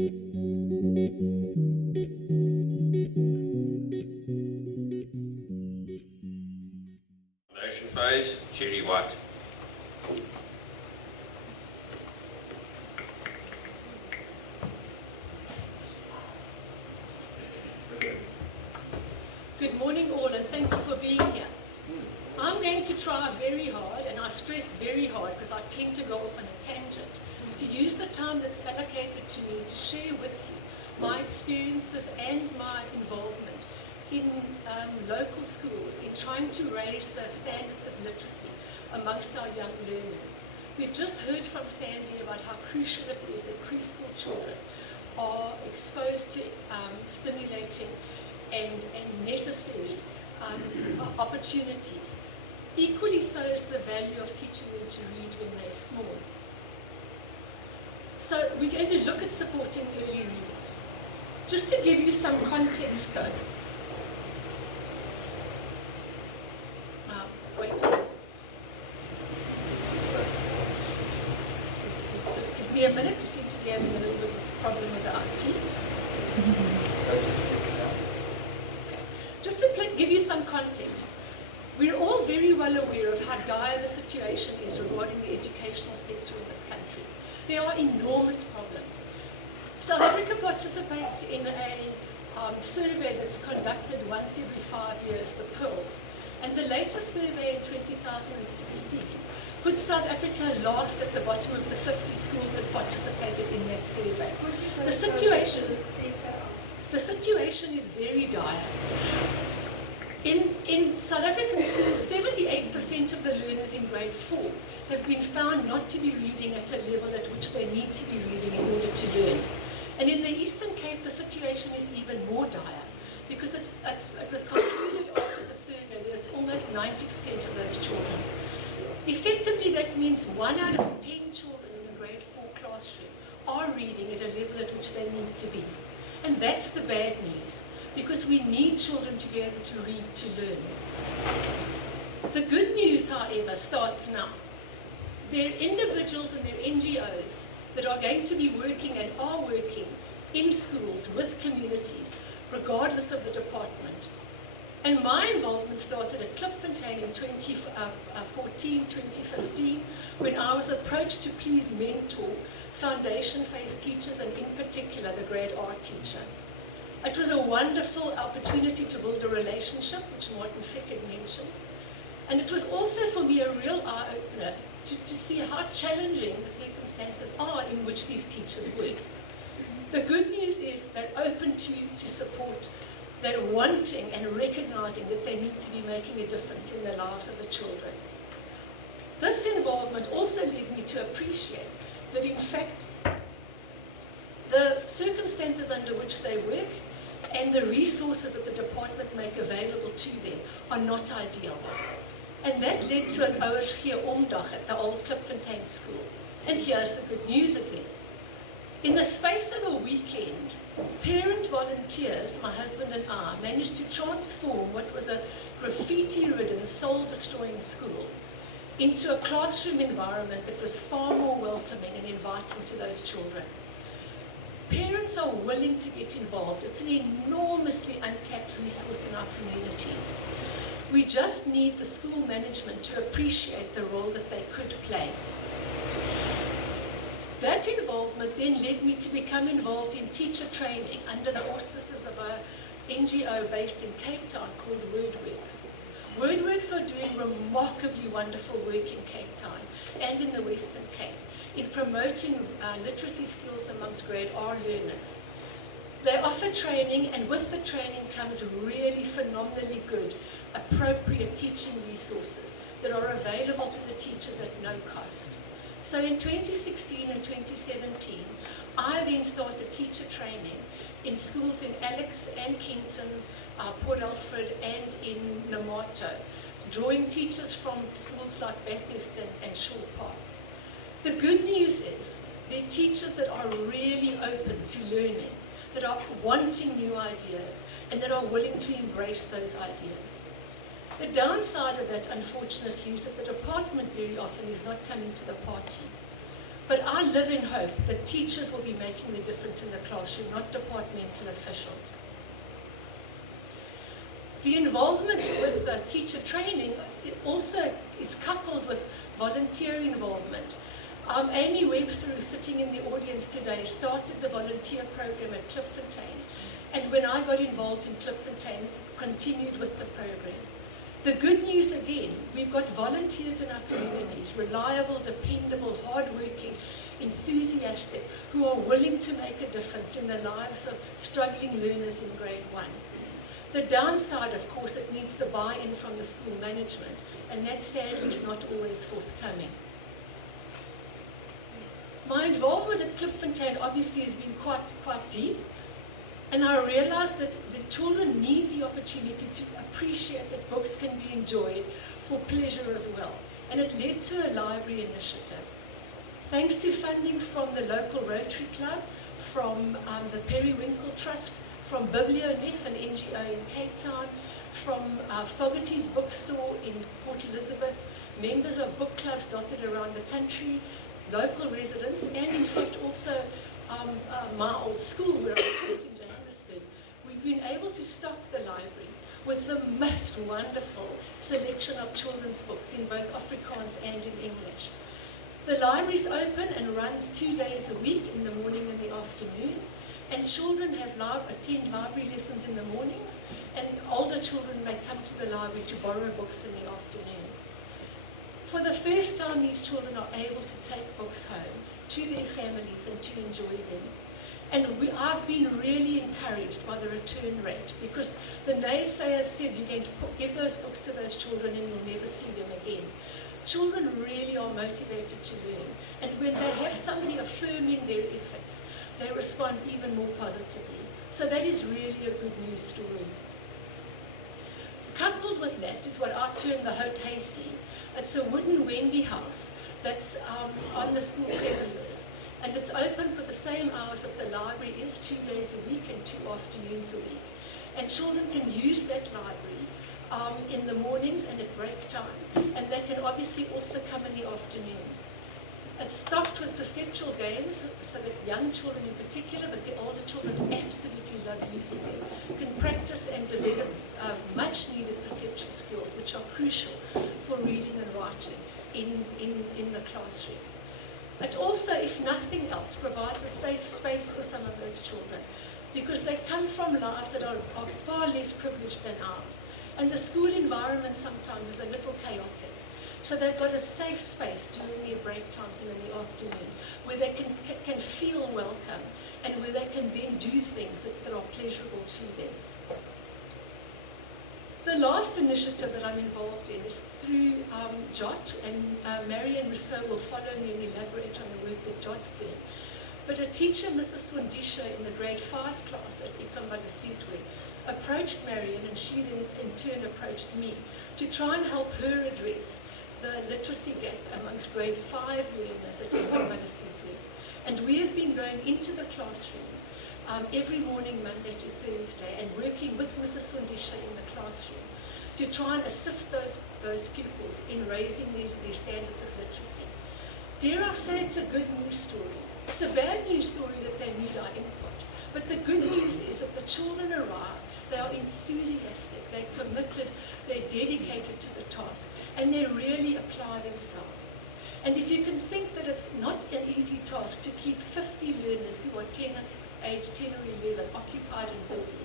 Foundation phase, Cherri White. Good morning all, and thank you for being here. I'm going to try very hard, and I stress very hard because I tend to go off on a tangent, to use the time that's allocated to me to share with you my experiences and my involvement in local schools in trying to raise the standards of literacy amongst our young learners. We've just heard from Sandy about how crucial it is that preschool children are exposed to stimulating and necessary opportunities. Equally so is the value of teaching them to read when they're small. So we're going to look at supporting early readers. Just to give you some context though. Wait. Just give me a minute. We seem to be having a little bit of a problem with the IT. Okay. Just to give you some context. We're all very well aware of how dire the situation is regarding the educational sector in this country. There are enormous problems. South Africa participates in a survey that's conducted once every 5 years, the PEARLS. And the latest survey in 2016 put South Africa last at the bottom of the 50 schools that participated in that survey. The situation is very dire. In South African schools, 78% of the learners in grade 4 have been found not to be reading at a level at which they need to be reading in order to learn. And in the Eastern Cape, the situation is even more dire, because it was concluded after the survey that it's almost 90% of those children. Effectively, that means 1 out of 10 children in a grade 4 classroom are reading at a level at which they need to be. And that's the bad news, because we need children to be able to read to learn. The good news, however, starts now. There are individuals and there are NGOs that are going to be working and are working in schools with communities, regardless of the department. And my involvement started at Klipfontein in 2014, 2015, when I was approached to please mentor foundation phase teachers, and in particular the grade R teacher. It was a wonderful opportunity to build a relationship, which Martin Fick had mentioned. And it was also for me a real eye-opener to see how challenging the circumstances are in which these teachers work. The good news is they're open to support, they're wanting and recognizing that they need to be making a difference in the lives of the children. This involvement also led me to appreciate that in fact the circumstances under which they work and the resources that the department make available to them are not ideal. And that led to an Ouersgeer Omdag at the old Klipfontein school. And here's the good news again. In the space of a weekend, parent volunteers, my husband and I, managed to transform what was a graffiti-ridden, soul-destroying school into a classroom environment that was far more welcoming and inviting to those children. Parents are willing to get involved. It's an enormously untapped resource in our communities. We just need the school management to appreciate the role that they could play. That involvement then led me to become involved in teacher training under the auspices of an NGO based in Cape Town called WordWorks. WordWorks are doing remarkably wonderful work in Cape Town and in the Western Cape in promoting literacy skills amongst grade R learners. They offer training, and with the training comes really phenomenally good, appropriate teaching resources that are available to the teachers at no cost. So in 2016 and 2017, I then started teacher training in schools in Alex and Kenton, Port Alfred and in Namato, drawing teachers from schools like Bathurst and Shaw Park. The good news is they're teachers that are really open to learning, that are wanting new ideas, and that are willing to embrace those ideas. The downside of that, unfortunately, is that the department very often is not coming to the party. But I live in hope that teachers will be making the difference in the classroom, not departmental officials. The involvement with teacher training also is coupled with volunteer involvement. Amy Webster, who's sitting in the audience today, started the volunteer program at Klipfontein, and when I got involved in Klipfontein, continued with the program. The good news again, we've got volunteers in our communities, reliable, dependable, hardworking, enthusiastic, who are willing to make a difference in the lives of struggling learners in grade 1. The downside, of course, it needs the buy-in from the school management, and that sadly is not always forthcoming. My involvement at Klipfontein obviously has been quite deep, and I realized that the children need the opportunity to appreciate that books can be enjoyed for pleasure as well, and it led to a library initiative. Thanks to funding from the local Rotary Club, from the Periwinkle Trust, from BiblioNef, an NGO in Cape Town, from Fogarty's bookstore in Port Elizabeth, members of book clubs dotted around the country, local residents, and in fact also my old school where I taught in Johannesburg. We've been able to stock the library with the most wonderful selection of children's books in both Afrikaans and in English. The library is open and runs 2 days a week, in the morning and the afternoon. And children attend library lessons in the mornings, and older children may come to the library to borrow books in the afternoon. For the first time, these children are able to take books home to their families and to enjoy them. And I've been really encouraged by the return rate, because the naysayers said you're going to give those books to those children and you'll never see them again. Children really are motivated to learn, and when they have somebody affirming their efforts, they respond even more positively. So that is really a good news story. Coupled with that is what I term the Hotesi. It's a wooden Wendy house that's on the school premises, and it's open for the same hours that the library is, 2 days a week and 2 afternoons a week. And children can use that library in the mornings and at break time, and they can obviously also come in the afternoons. It's stocked with perceptual games, so that young children in particular, but the older children absolutely love using them, can practice and develop much needed perceptual skills, which are crucial for reading and writing in the classroom. It also, if nothing else, provides a safe space for some of those children, because they come from lives that are far less privileged than ours. And the school environment sometimes is a little chaotic. So they've got a safe space during their break times and in the afternoon, where they can feel welcome, and where they can then do things that are pleasurable to them. The last initiative that I'm involved in is through JOT, and Marianne Rousseau will follow me and elaborate on the work that JOT's doing. But a teacher, Mrs. Swandisha, in the grade 5 class at Ikombalisizwe, approached Marianne, and she then in turn approached me to try and help her address the literacy gap amongst grade 5 learners at Ikombalisizwe. And we have been going into the classrooms every morning, Monday to Thursday, and working with Mrs. Swandisha in the classroom to try and assist those pupils in raising their standards of literacy. Dare I say it's a good news story. It's a bad news story that they need our input. But the good news is that the children arrive, they are enthusiastic, they're committed, they're dedicated to the task, and they really apply themselves. And if you can think that it's not an easy task to keep 50 learners who are age 10 or 11 occupied and busy,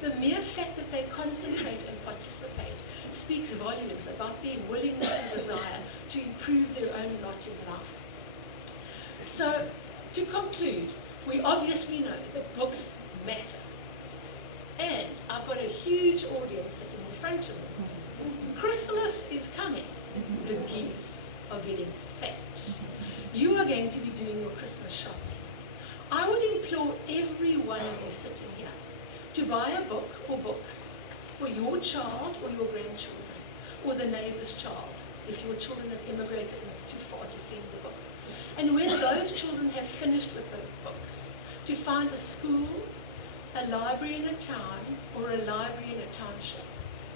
the mere fact that they concentrate and participate speaks volumes about their willingness and desire to improve their own lot in life. So, to conclude, we obviously know that books matter. And I've got a huge audience sitting in front of me. Christmas is coming. The geese are getting fat. You are going to be doing your Christmas shopping. I would implore every one of you sitting here to buy a book or books for your child or your grandchildren, or the neighbour's child, if your children have immigrated and it's too far to send the book. And when those children have finished with those books, to find a school, a library in a town, or a library in a township,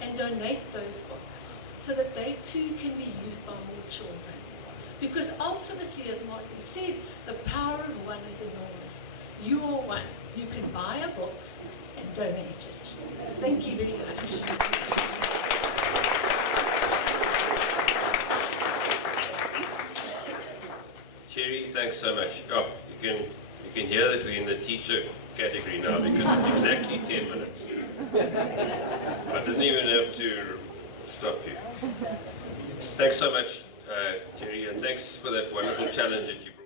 and donate those books so that they too can be used by more children. Because ultimately, as Martin said, the power of one is enormous. You are one. You can buy a book and donate it. Thank you very much. Cherri, thanks so much. Oh, you can hear that we're in the teacher category now because it's exactly 10 minutes. I didn't even have to stop you. Thanks so much, Cherri, and thanks for that wonderful challenge that you brought.